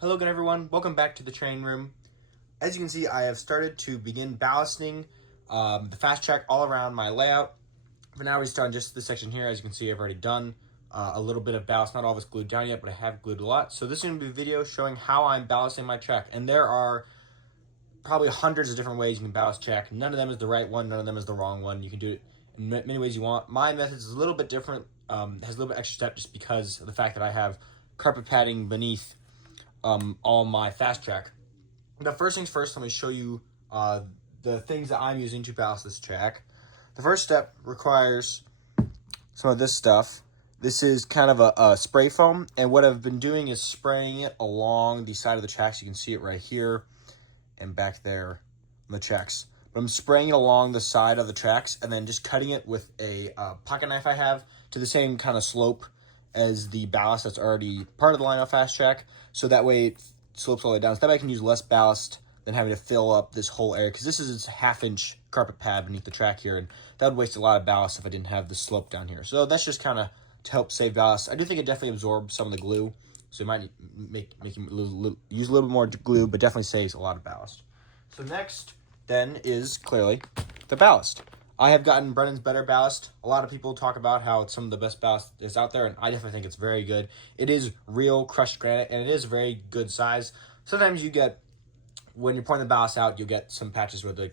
Hello again, everyone. Welcome back to the train room. As you can see, I have started to begin ballasting the Fastrack all around my layout. For now, we start on just this section here. As you can see, I've already done a little bit of ballast. Not all of it's glued down yet, but I have glued a lot. So this is going to be a video showing how I'm ballasting my track. And there are probably hundreds of different ways you can ballast track. None of them is the right one. None of them is the wrong one. You can do it in many ways you want. My method is a little bit different. Has a little bit extra step just because of the fact that I have carpet padding beneath all my Fastrack. The first things first, let me show you the things that I'm using to ballast this track. The first step requires some of this stuff. This is kind of a spray foam, and what I've been doing is spraying it along the side of the tracks. You can see it right here and back there on the tracks. But I'm spraying it along the side of the tracks and then just cutting it with a pocket knife I have to the same kind of slope as the ballast that's already part of the Lionel Fastrack, so that way it slopes all the way down. So that way I can use less ballast than having to fill up this whole area, because this is a half-inch carpet pad beneath the track here, and that would waste a lot of ballast if I didn't have the slope down here. So that's just kind of to help save ballast. I do think it definitely absorbs some of the glue, so it might make you use a little bit more glue, but definitely saves a lot of ballast. So next, then, is clearly the ballast. I have gotten Brennan's Better Ballast. A lot of people talk about how it's some of the best ballast that's out there, and I definitely think it's very good. It is real crushed granite, and it is a very good size. Sometimes you get, when you're pouring the ballast out, you'll get some patches where the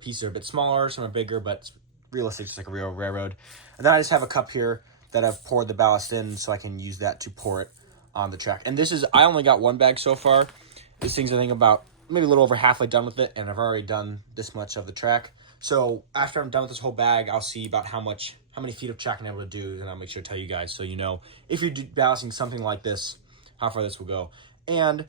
pieces are a bit smaller, some are bigger, but it's realistic, just like a real railroad. And then I just have a cup here that I've poured the ballast in, so I can use that to pour it on the track. And this is, I only got one bag so far. This thing's, I think, about maybe a little over halfway done with it, and I've already done this much of the track. So after I'm done with this whole bag, I'll see about how many feet of track I'm able to do, and I'll make sure to tell you guys so you know if you're ballasting something like this, how far this will go. And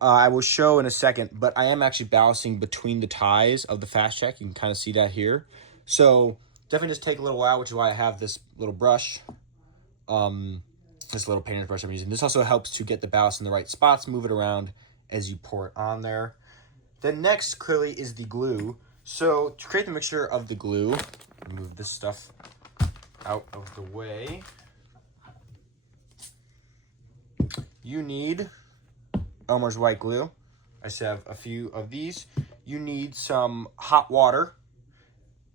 I will show in a second, but I am actually ballasting between the ties of the Fastrack. You can kind of see that here. So definitely just take a little while, which is why I have this little brush, this little painter's brush I'm using. This also helps to get the ballast in the right spots, move it around as you pour it on there. Then next, clearly, is the glue. So to create the mixture of the glue, move this stuff out of the way. You need Elmer's white glue. I just have a few of these. You need some hot water,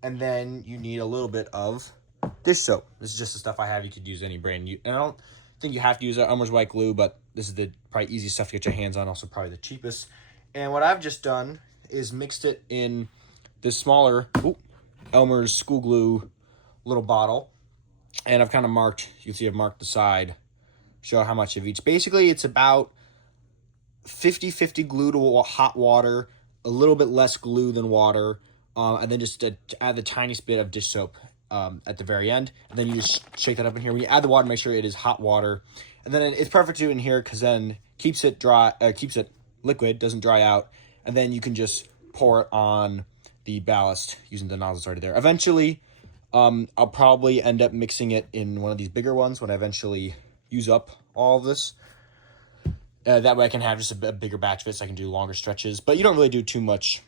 and then you need a little bit of dish soap. This is just the stuff I have. You could use any brand. And I don't think you have to use Elmer's white glue, but this is the probably easiest stuff to get your hands on, also probably the cheapest. And what I've just done is mixed it in this smaller Elmer's school glue little bottle, and I've kind of marked, you can see I've marked the side, show how much of each. Basically, it's about 50-50 glue to hot water, a little bit less glue than water, and then just to add the tiniest bit of dish soap at the very end, and then you just shake that up in here. When you add the water, make sure it is hot water, and then it's perfect to do in here because then keeps it dry, keeps it liquid, doesn't dry out, and then you can just pour it on the ballast using the nozzles already there. Eventually, I'll probably end up mixing it in one of these bigger ones when I eventually use up all of this. That way I can have just a bigger batch of it, so I can do longer stretches. But you don't really do too much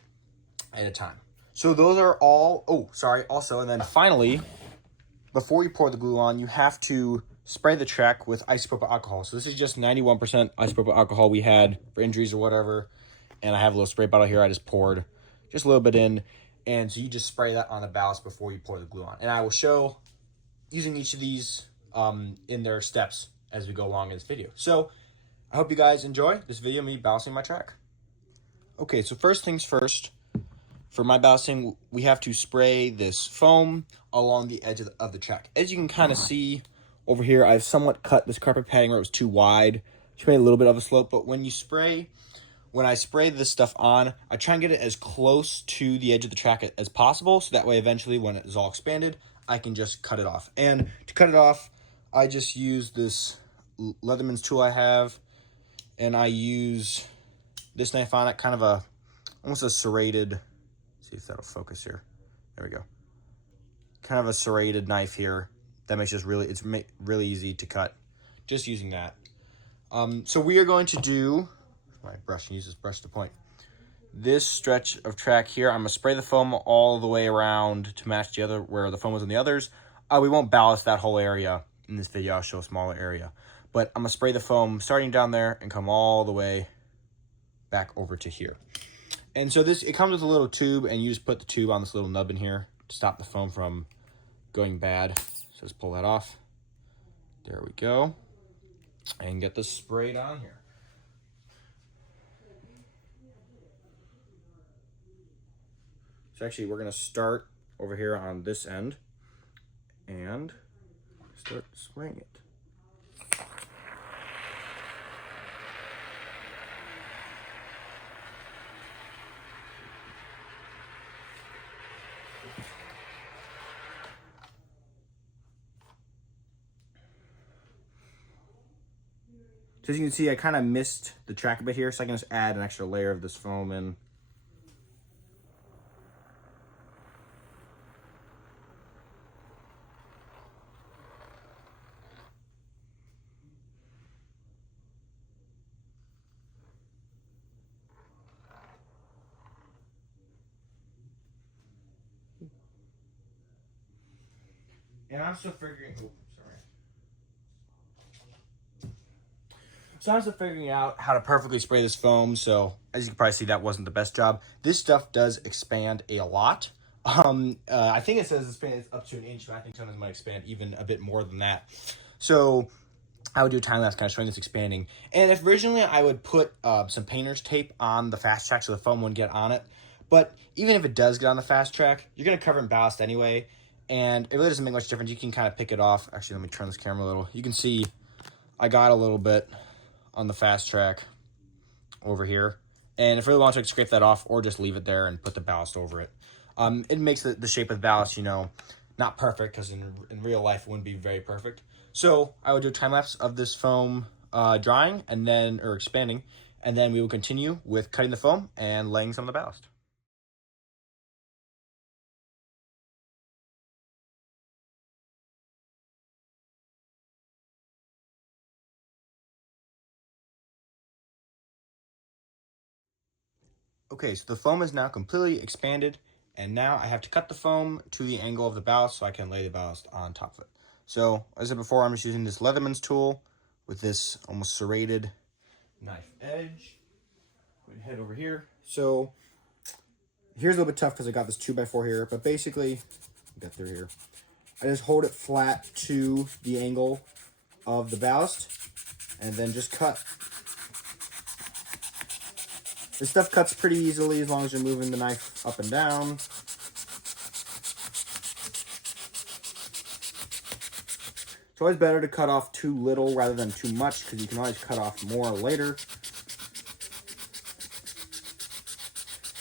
at a time. So those are all, also, and then finally, before you pour the glue on, you have to spray the track with isopropyl alcohol. So this is just 91% isopropyl alcohol we had for injuries or whatever. And I have a little spray bottle here. I just poured just a little bit in. And so you just spray that on the ballast before you pour the glue on. And I will show using each of these in their steps as we go along in this video. So I hope you guys enjoy this video of me ballasting my track. Okay, so first things first. For my ballasting, we have to spray this foam along the edge of the track. As you can kind of see over here, I've somewhat cut this carpet padding where it was too wide, which made a little bit of a slope. But when I spray this stuff on, I try and get it as close to the edge of the track as possible, so that way eventually when it is all expanded, I can just cut it off. And to cut it off, I just use this Leatherman's tool I have, and I use this knife on it, kind of almost a serrated, see if that'll focus here. There we go. Kind of a serrated knife here. That makes it's really easy to cut, just using that. So we are going to do, my brush, and use this brush to point. This stretch of track here, I'm gonna spray the foam all the way around to match where the foam was in the others. We won't ballast that whole area in this video. I'll show a smaller area. but I'm gonna spray the foam starting down there and come all the way back over to here. And so it comes with a little tube, and you just put the tube on this little nub in here to stop the foam from going bad. So just pull that off. There we go. And get this sprayed on here. So actually, we're gonna start over here on this end and start spraying it. So as you can see, I kind of missed the track a bit here, so I can just add an extra layer of this foam in. And I'm still figuring, So I'm still figuring out how to perfectly spray this foam. So as you can probably see, that wasn't the best job. This stuff does expand a lot. I think it says it expands up to 1 inch, but I think sometimes it might expand even a bit more than that. So I would do a time lapse kind of showing this expanding. And if originally I would put some painter's tape on the Fastrack so the foam wouldn't get on it. But even if it does get on the Fastrack, you're going to cover it in ballast anyway. And it really doesn't make much difference. You can kind of pick it off. Actually, let me turn this camera a little. You can see I got a little bit on the Fastrack over here. And if you really want to scrape that off or just leave it there and put the ballast over it. It makes the shape of the ballast, you know, not perfect, because in real life it wouldn't be very perfect. So I would do a time lapse of this foam drying and then, or expanding, and then we will continue with cutting the foam and laying some of the ballast. Okay, so the foam is now completely expanded, and now I have to cut the foam to the angle of the ballast so I can lay the ballast on top of it. So, as I said before, I'm just using this Leatherman's tool with this almost serrated knife edge. Head over here. So, here's a little bit tough because I got this 2x4 here, but basically, get through here. I just hold it flat to the angle of the ballast, and then just cut. This stuff cuts pretty easily as long as you're moving the knife up and down. It's always better to cut off too little rather than too much, because you can always cut off more later.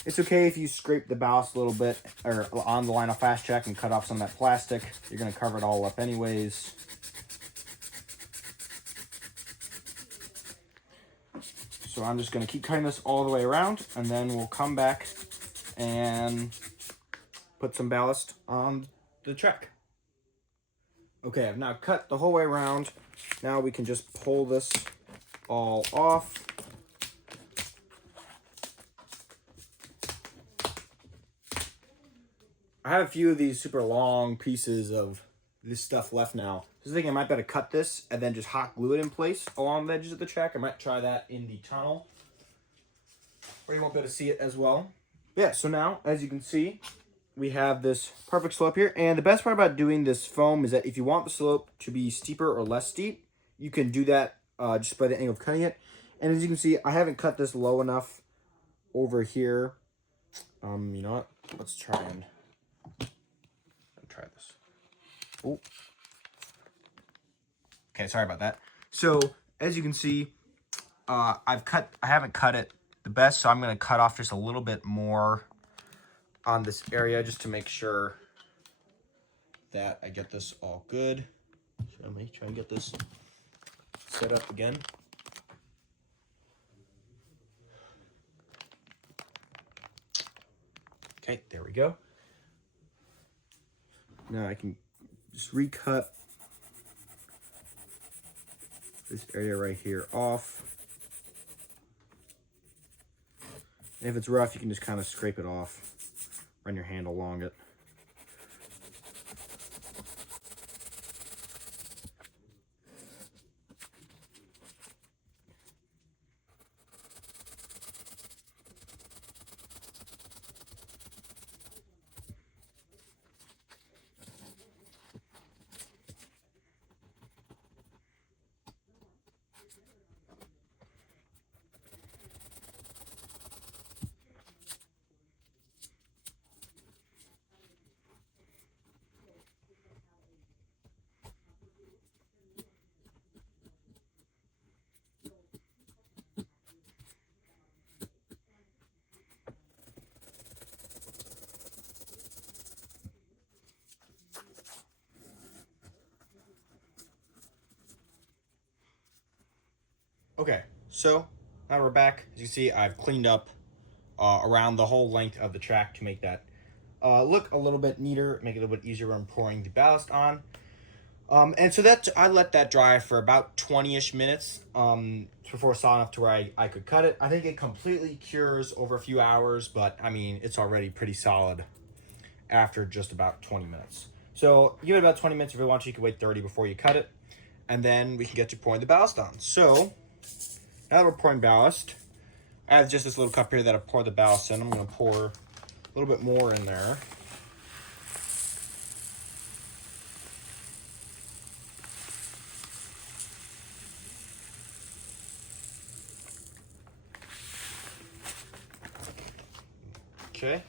It's okay if you scrape the ballast a little bit, or on the Lionel Fastrack, and cut off some of that plastic. You're going to cover it all up anyways. So I'm just going to keep cutting this all the way around, and then we'll come back and put some ballast on the track. Okay, I've now cut the whole way around. Now we can just pull this all off. I have a few of these super long pieces of this stuff left now. I was thinking I might better cut this and then just hot glue it in place along the edges of the track. I might try that in the tunnel, or you won't be able to see it as well. Yeah, so now, as you can see, we have this perfect slope here. And the best part about doing this foam is that if you want the slope to be steeper or less steep, you can do that just by the angle of cutting it. And as you can see, I haven't cut this low enough over here. You know what? Let's try this. Oh. Okay, sorry about that. So as you can see, I haven't cut it the best, so I'm going to cut off just a little bit more on this area just to make sure that I get this all good. So let me try and get this set up again. Okay, there we go. Now I can just recut this area right here off. And if it's rough, you can just kind of scrape it off, run your hand along it. Okay, so now we're back. As you see, I've cleaned up around the whole length of the track to make that look a little bit neater, make it a little bit easier when pouring the ballast on. And so that I let that dry for about 20-ish minutes before it's solid enough to where I could cut it. I think it completely cures over a few hours, but I mean, it's already pretty solid after just about 20 minutes. So give it about 20 minutes. If you want to, you can wait 30 before you cut it. And then we can get to pouring the ballast on. So now that we're pouring ballast, I have just this little cup here that I pour the ballast in. I'm going to pour a little bit more in there. Okay.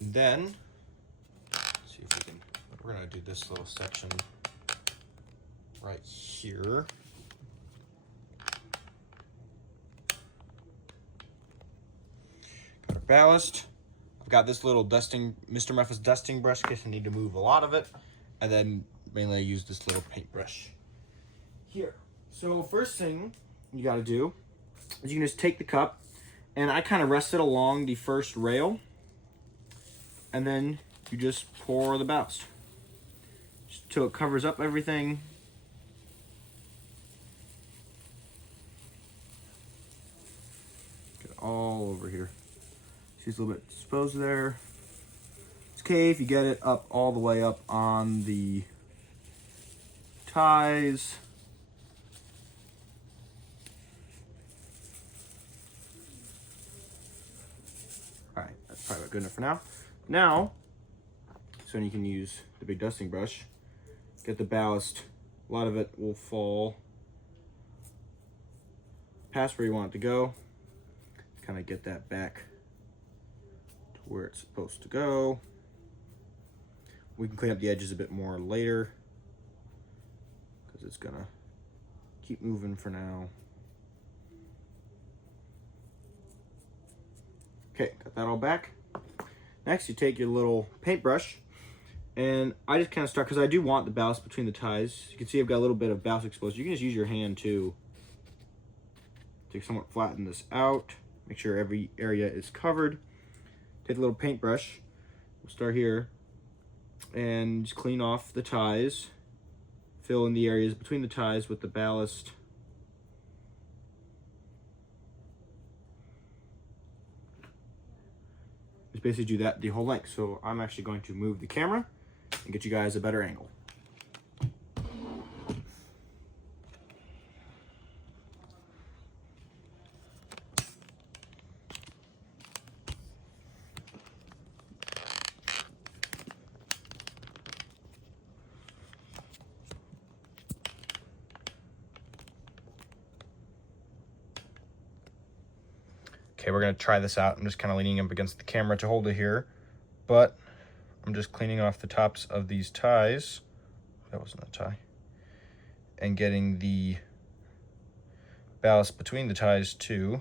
And then, let's see if we can, we're going to do this little section right here. Got our ballast. I've got this little dusting, Mr. Memphis dusting brush in case I need to move a lot of it. And then mainly I use this little paintbrush here. So first thing you got to do is you can just take the cup, and I kind of rest it along the first rail, and then you just pour the ballast just till it covers up everything. Get it all over here. See, it's a little bit exposed there. It's okay if you get it up all the way up on the ties. Alright, that's probably good enough for now. Now, so you can use the big dusting brush, get the ballast. A lot of it will fall past where you want it to go. Kind of get that back to where it's supposed to go. We can clean up the edges a bit more later because it's gonna keep moving for now. Okay, got that all back. Next, you take your little paintbrush, and I just kind of start, because I do want the ballast between the ties. You can see I've got a little bit of ballast exposed. You can just use your hand too to somewhat flatten this out. Make sure every area is covered. Take a little paintbrush. We'll start here and just clean off the ties. Fill in the areas between the ties with the ballast. Just basically do that the whole length. So I'm actually going to move the camera and get you guys a better angle. Okay, we're gonna try this out. I'm just kind of leaning up against the camera to hold it here, but I'm just cleaning off the tops of these ties. That wasn't a tie. And getting the ballast between the ties too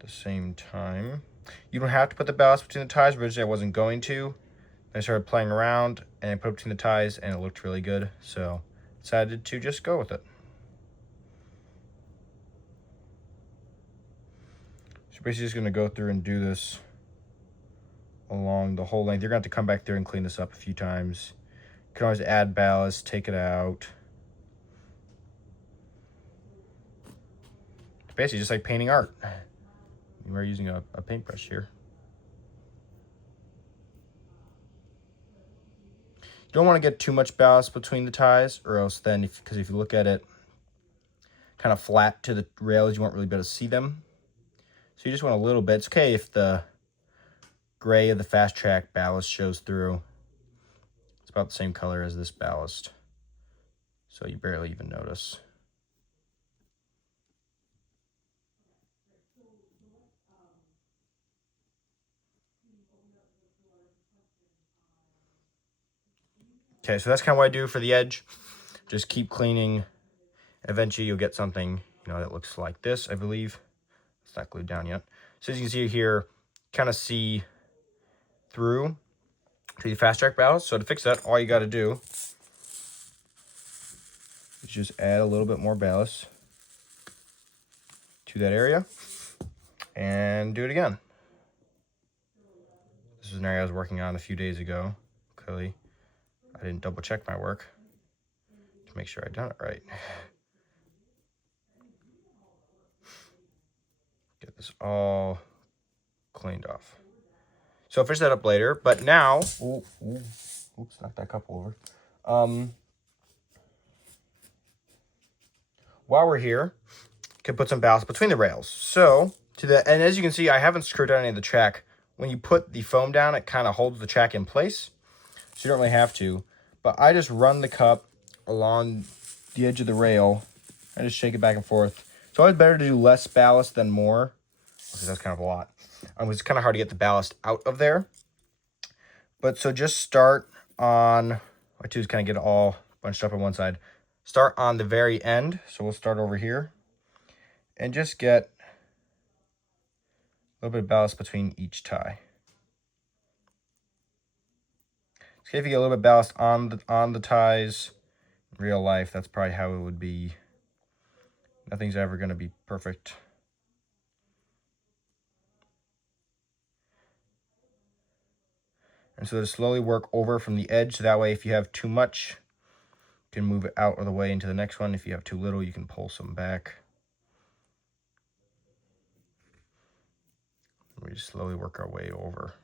at the same time. You don't have to put the ballast between the ties, but originally I wasn't going to. I started playing around and I put it between the ties and it looked really good, so decided to just go with it. So basically just gonna go through and do this along the whole length. You're gonna have to come back there and clean this up a few times. You can always add ballast, take it out. Basically just like painting art. We're using a paintbrush here. You don't want to get too much ballast between the ties, or else then, because if you look at it kind of flat to the rails, you won't really be able to see them. So you just want a little bit. It's okay if the gray of the Fastrack ballast shows through. It's about the same color as this ballast, so you barely even notice. Okay, so that's kind of what I do for the edge. Just keep cleaning. Eventually you'll get something, that looks like this, I believe. It's not glued down yet. So as you can see here, kind of see through to the Fastrack ballast. So to fix that, all you got to do is just add a little bit more ballast to that area and do it again. This is an area I was working on a few days ago. Clearly, I didn't double check my work to make sure I'd done it right. Get this all cleaned off. So I'll finish that up later, but now, oops, knocked that cup over. While we're here, can put some ballast between the rails. So, and as you can see, I haven't screwed down any of the track. When you put the foam down, it kind of holds the track in place. So you don't really have to. But I just run the cup along the edge of the rail. I just shake it back and forth. It's always better to do less ballast than more, because that's kind of a lot. It's kind of hard to get the ballast out of there. But so just start on, what I do is kind of get it all bunched up on one side. Start on the very end. So we'll start over here. And just get a little bit of ballast between each tie. So if you get a little bit of ballast on the ties, in real life, that's probably how it would be. Nothing's ever going to be perfect. And so just slowly work over from the edge, so that way if you have too much, you can move it out of the way into the next one. If you have too little, you can pull some back. We just slowly work our way over.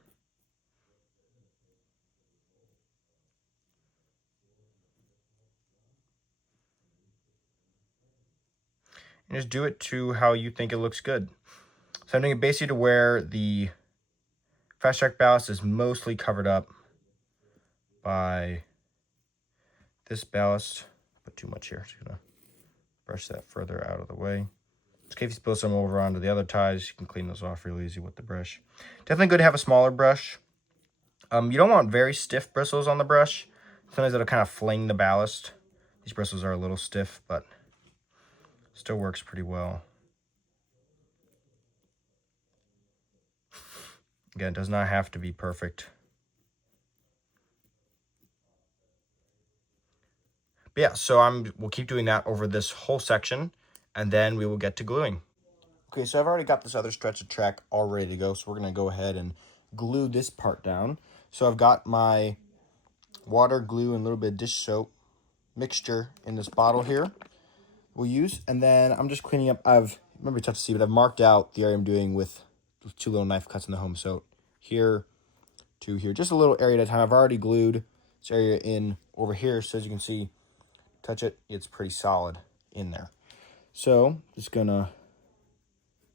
And just do it to how you think it looks good. So I'm doing it basically to where the Fastrack ballast is mostly covered up by this ballast. Put too much here. Just gonna brush that further out of the way. Just in case you spill some over onto the other ties, you can clean those off real easy with the brush. Definitely good to have a smaller brush. You don't want very stiff bristles on the brush. Sometimes it'll kind of fling the ballast. These bristles are a little stiff, but still works pretty well. Again, it does not have to be perfect. But yeah, so we'll keep doing that over this whole section, and then we will get to gluing. Okay, so I've already got this other stretch of track all ready to go, so we're going to go ahead and glue this part down. So I've got my water, glue, and a little bit of dish soap mixture in this bottle here we'll use, and then I'm just cleaning up. It might be tough to see, but I've marked out the area I'm doing with 2 little knife cuts in the home. So here to here, just a little area at a time. I've already glued this area in over here, so as you can see, touch it, it's pretty solid in there. So just gonna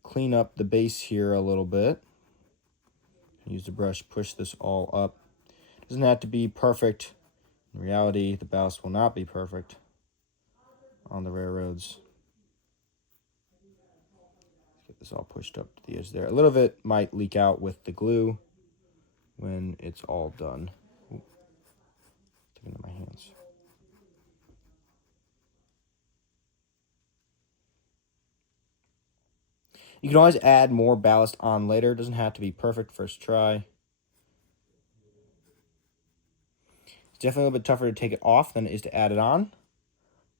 clean up the base here a little bit. Use the brush, push this all up. Doesn't have to be perfect. In reality, the ballast will not be perfect on the railroads. Get this all pushed up to the edge there. A little bit might leak out with the glue when it's all done. Ooh, take it into my hands. You can always add more ballast on later. It doesn't have to be perfect first try. It's definitely a little bit tougher to take it off than it is to add it on.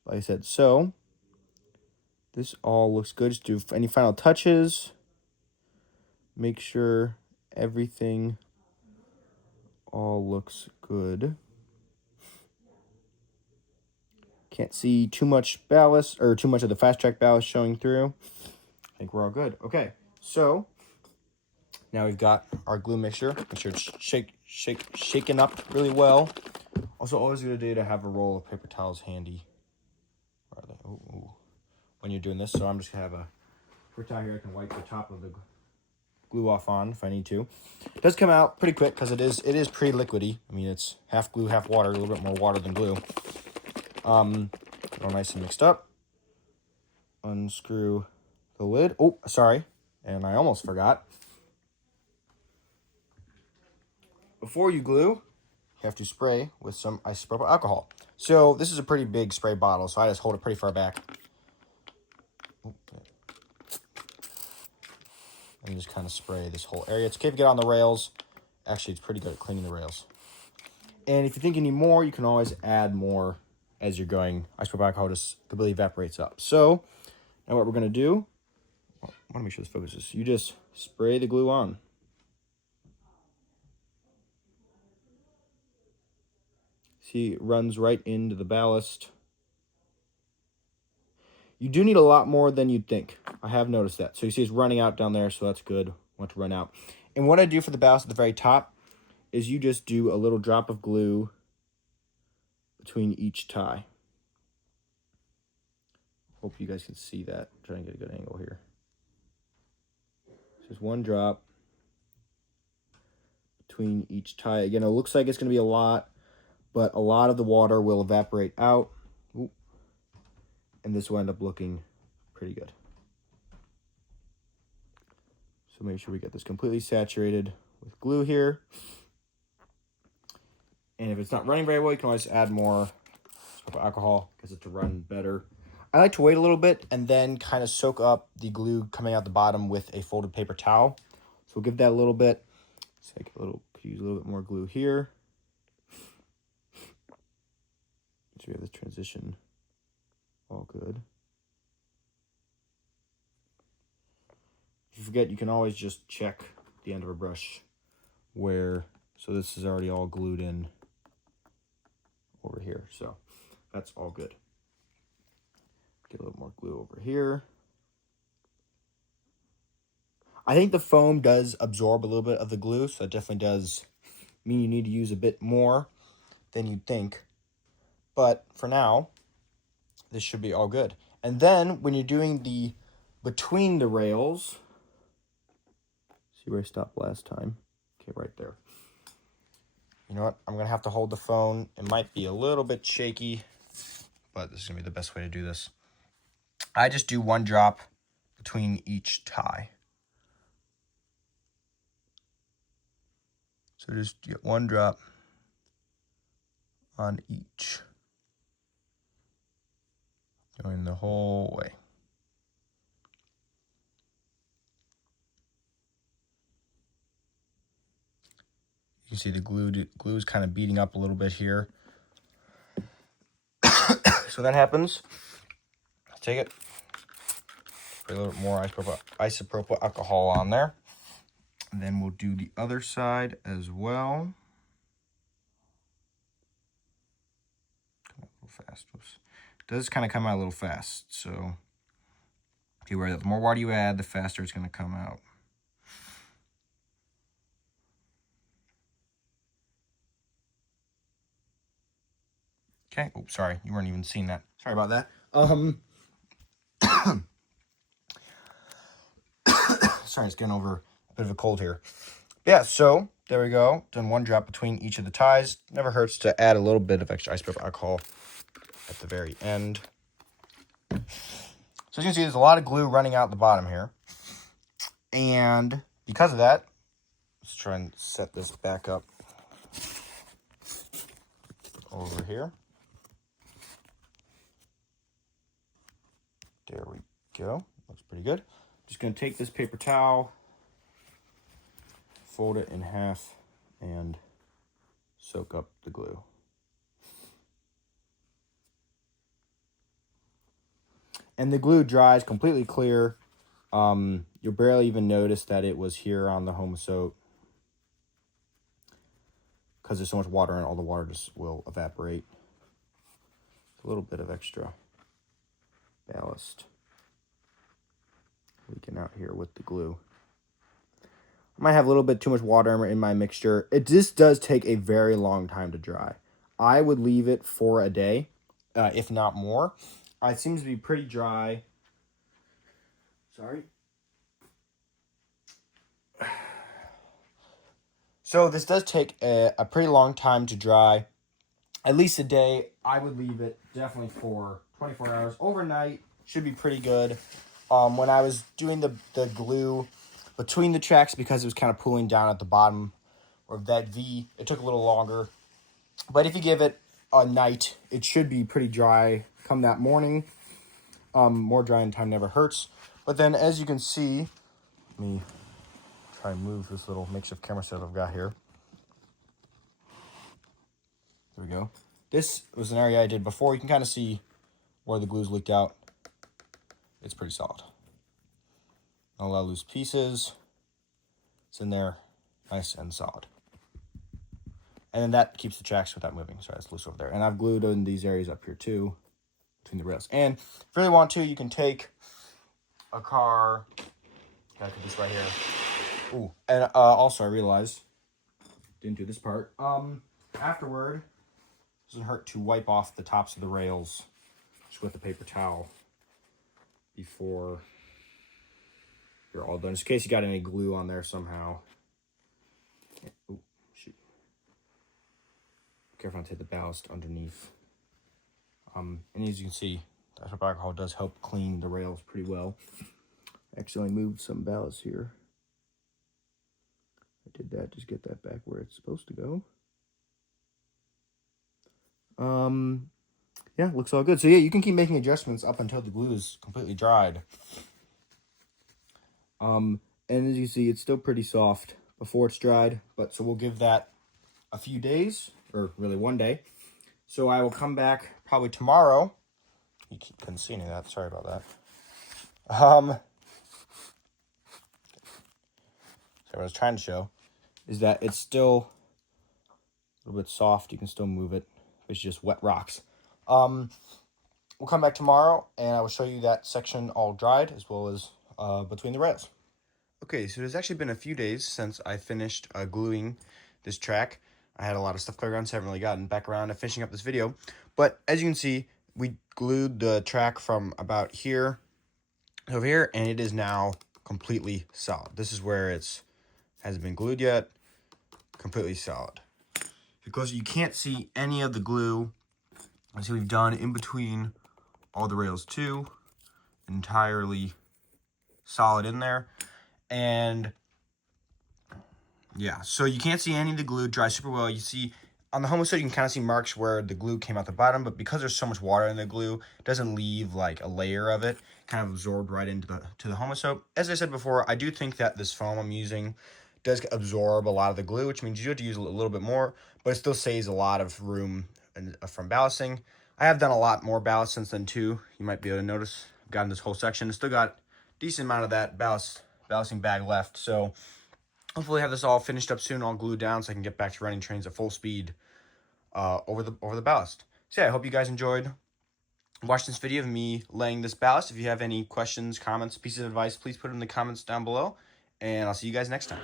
Like I said, so this all looks good. Just do any final touches. Make sure everything all looks good. Can't see too much ballast or too much of the Fastrack ballast showing through. I think we're all good. Okay, so now we've got our glue mixture. Make sure it's shaken up really well. Also, always a good idea to have a roll of paper towels handy. When you're doing this, so I'm just gonna have a paper towel here. I can wipe the top of the glue off on if I need to. It does come out pretty quick because it is pretty liquidy. I mean, it's half glue, half water, a little bit more water than glue. All nice and mixed up. Unscrew the lid. Oh, sorry, and I almost forgot. Before you glue, you have to spray with some isopropyl alcohol. So this is a pretty big spray bottle, so I just hold it pretty far back. And just kind of spray this whole area. It's okay to get on the rails. Actually, it's pretty good at cleaning the rails. And if you think you need more, you can always add more as you're going, isopropyl alcohol just completely evaporates up. So now what we're going to do, I want to make sure this focuses. You just spray the glue on. See, it runs right into the ballast. You do need a lot more than you'd think. I have noticed that. So you see it's running out down there, so that's good. Want to run out. And what I do for the ballast at the very top is you just do a little drop of glue between each tie. Hope you guys can see that. I'm trying to get a good angle here. Just one drop between each tie. Again, it looks like it's going to be a lot, but a lot of the water will evaporate out. Ooh. And this will end up looking pretty good. So make sure we get this completely saturated with glue here. And if it's not running very well, you can always add more alcohol because it's to run better. I like to wait a little bit and then kind of soak up the glue coming out the bottom with a folded paper towel. So we'll give that a little bit. Let's take a little, use a little bit more glue here. So we have this transition all good. If you forget, you can always just check the end of a brush where, so this is already all glued in over here. So that's all good. Get a little more glue over here. I think the foam does absorb a little bit of the glue, so it definitely does mean you need to use a bit more than you'd think. But for now, this should be all good. And then when you're doing the between the rails, see where I stopped last time? Okay, right there. You know what? I'm going to have to hold the phone. It might be a little bit shaky, but this is going to be the best way to do this. I just do one drop between each tie. So just get one drop on each, going the whole way. You can see the glue is kind of beating up a little bit here. So that happens. Take it, put a little bit more isopropyl alcohol on there. And then we'll do the other side as well. Come out a little fast. Oops. It does kind of come out a little fast, so be aware that the more water you add, the faster it's going to come out. Okay. Oh, sorry, you weren't even seeing that. Sorry about that. Sorry, it's getting over a bit of a cold here. Yeah, so there we go. Done one drop between each of the ties. Never hurts to add a little bit of extra isopropyl alcohol at the very end. So as you can see, there's a lot of glue running out the bottom here. And because of that, let's try and set this back up over here. There we go. Looks pretty good. Just going to take this paper towel, fold it in half, and soak up the glue. And the glue dries completely clear. You'll barely even notice that it was here on the Home Soap because there's so much water in it, all the water just will evaporate. A little bit of extra ballast leaking out here with the glue. I might have a little bit too much water in my mixture. It just does take a very long time to dry. I would leave it for a day, if not more. It seems to be pretty dry. Sorry. So this does take a pretty long time to dry. At least a day. I would leave it definitely for 24 hours. Overnight should be pretty good. When I was doing the glue between the tracks, because it was kind of pooling down at the bottom of that V, it took a little longer. But if you give it a night, it should be pretty dry come that morning. More dry in time never hurts. But then, as you can see, let me try and move this little makeshift camera set I've got here. There we go. This was an area I did before. You can kind of see where the glue's leaked out. It's pretty solid. Not a lot of loose pieces. It's in there, nice and solid. And then that keeps the tracks without moving. Sorry, it's loose over there. And I've glued in these areas up here too, between the rails. And if you really want to, you can take a car. Gotta put this right here. Ooh, and also I realized, didn't do this part. Afterward, it doesn't hurt to wipe off the tops of the rails just with a paper towel before you're all done, just in case you got any glue on there somehow. Oh, shoot. Careful not to hit the ballast underneath. And as you can see, Fastrack alcohol does help clean the rails pretty well. Accidentally moved some ballast here. I did that, just get that back where it's supposed to go. Yeah, looks all good. So yeah, you can keep making adjustments up until the glue is completely dried. And as you see, it's still pretty soft before it's dried, but so we'll give that a few days, or really 1 day. So I will come back probably tomorrow. You couldn't see any of that, sorry about that. So what I was trying to show is that it's still a little bit soft. You can still move it. It's just wet rocks. We'll come back tomorrow, and I will show you that section all dried, as well as between the rails. Okay, so it's actually been a few days since I finished gluing this track. I had a lot of stuff clear around, so I haven't really gotten back around to finishing up this video. But as you can see, we glued the track from about here over here, and it is now completely solid. This is where it hasn't been glued yet. Completely solid. Because you can't see any of the glue. As we've done in between all the rails too. Entirely solid in there. And yeah, so you can't see any of the glue, dries super well. You see on the homosode, you can kind of see marks where the glue came out the bottom, but because there's so much water in the glue, it doesn't leave like a layer of it, kind of absorbed right into the homosode. As I said before, I do think that this foam I'm using does absorb a lot of the glue, which means you do have to use a little bit more, but it still saves a lot of room from ballasting. I have done a lot more ballast since then too. You might be able to notice I've gotten this whole section. Still got a decent amount of that ballasting bag left, so hopefully have this all finished up soon, all glued down, so I can get back to running trains at full speed over the ballast. So yeah, I hope you guys enjoyed watching this video of me laying this ballast. If you have any questions, comments, pieces of advice, please put it in the comments down below, and I'll see you guys next time.